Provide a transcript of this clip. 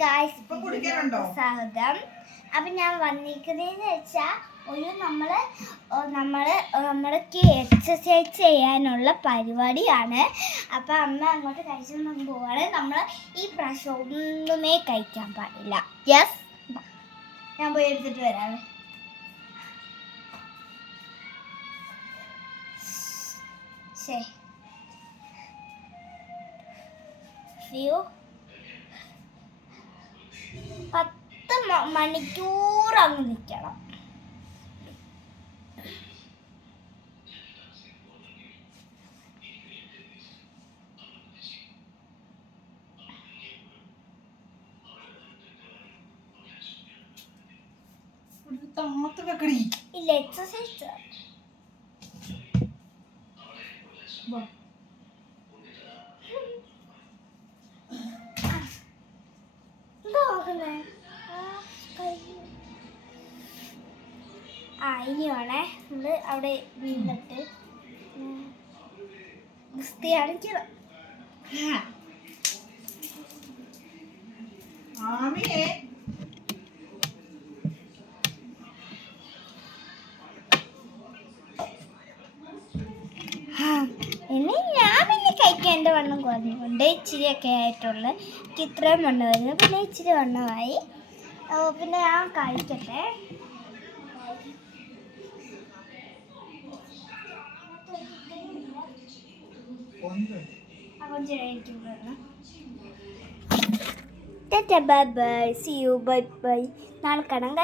Guys? സ്വാഗതം അപ്പൊ ഞാൻ വന്നിരിക്കുന്നതെന്ന് വെച്ചാൽ ഒരു നമ്മൾ നമ്മൾ നമ്മൾക്ക് എക്സസൈസ് ചെയ്യാനുള്ള പരിപാടിയാണ്. അപ്പൊ അമ്മ അങ്ങോട്ട് കഴിച്ചു പോവാണ് നമ്മൾ ഈ പ്രാവശ്യം ഒന്നുമേ കഴിക്കാൻ പാടില്ല. യെസ് ഞാൻ പോയി എടുത്തിട്ട് വരാം. ശരി അയ്യോ പത്ത് മണിക്കൂർ അങ്ങ് നിൽക്കണം ഒരു താമത്ത് വെക്കടി ഇല്ല എക്സസൈസ് വാ. നോക്കുന്നേ ആ ഇനി വേണേ നമ്മൾ അവിടെ നിന്നിട്ട് ഗുസ്തി കാണിക്കണം. കഴിക്കാൻ എന്റെ വണ്ണം കുറഞ്ഞുകൊണ്ട് ഇച്ചിരിയൊക്കെ ആയിട്ടുള്ള. എനിക്ക് ഇത്രയും വണ്ണം വരുന്നു. പിന്നെ ഇച്ചിരി വണ്ണമായി. പിന്നെ ഞാൻ കഴിക്കട്ടെ. Tata bye bye. See you bye bye. നാളെ കാണാം.